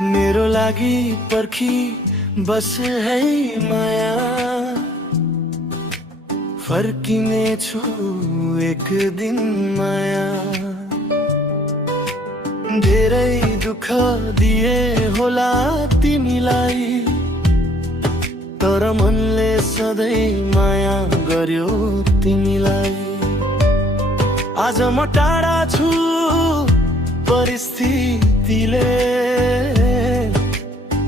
मेरो लागि पर्खी बस है माया, फर्किने छु एक दिन माया। धेरै दुःख दिए होला तिमीलाई, तर मनले सधैँ माया गर्यो तिमीलाई। आज म टाढा छु परिस्थितिले,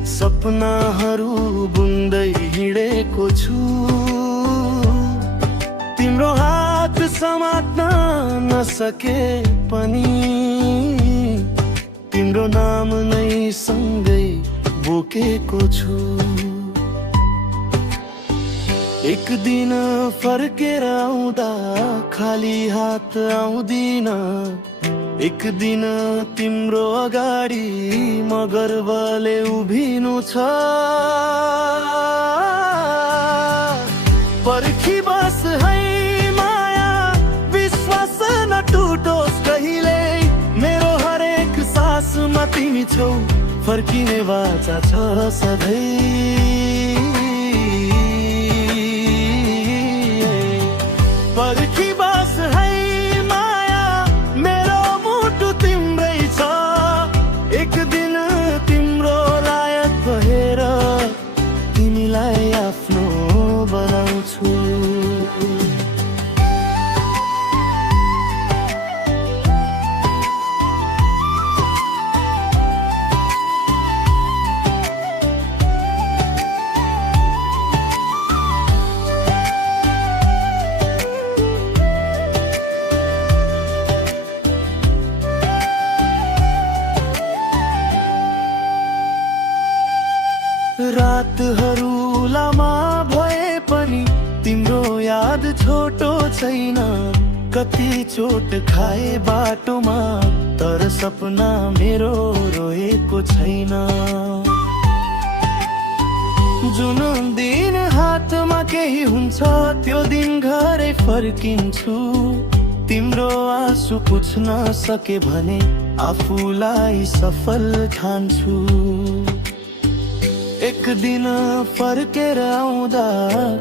सपनाहरू बुन्दै हिँडेको छु। तिम्रो हात समात्न नसके पनि तिम्रो नाम नै सँगै बोकेको छु। एक दिन फर्केर आउँदा खाली हात आउँदिन, एक दिन तिम्रो अगाडि म गर्वले उभिनु छ। पर्खी बस है माया, विश्वास नटुटोस् कहिले। मेरो हरेक सासमा तिमी छौ, फर्किने वाचा छ सधैँ। पर्खी बस है माया, मेरो मुटु तिम्रै छ। एक दिन तिम्रो लायक भएर तिमीलाई आफ्नो बनाउँछु। रातहरू लामा भए पनि तिम्रो याद छोटो छैन। कति चोट खाए बाटोमा, तर सपना मेरो रोएको छैन। जुन दिन हातमा केही हुन्छ, त्यो दिन घरै फर्किन्छु। तिम्रो आँसु पुछ्न सके भने आफूलाई सफल ठान्छु। एक दिन फर्केर आउँदा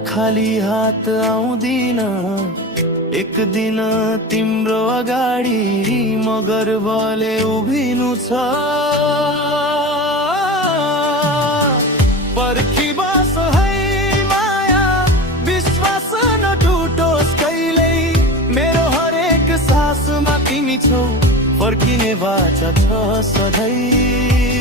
खाली हात आउँदिन, एक दिन तिम्रो अगाडि म गर्वले उभिनु छ। पर्खी बस है माया, विश्वास नटुटोस् कहिल्यै। मेरो हरेक सासमा तिमी छौ, फर्किने वाचा छ सधैँ।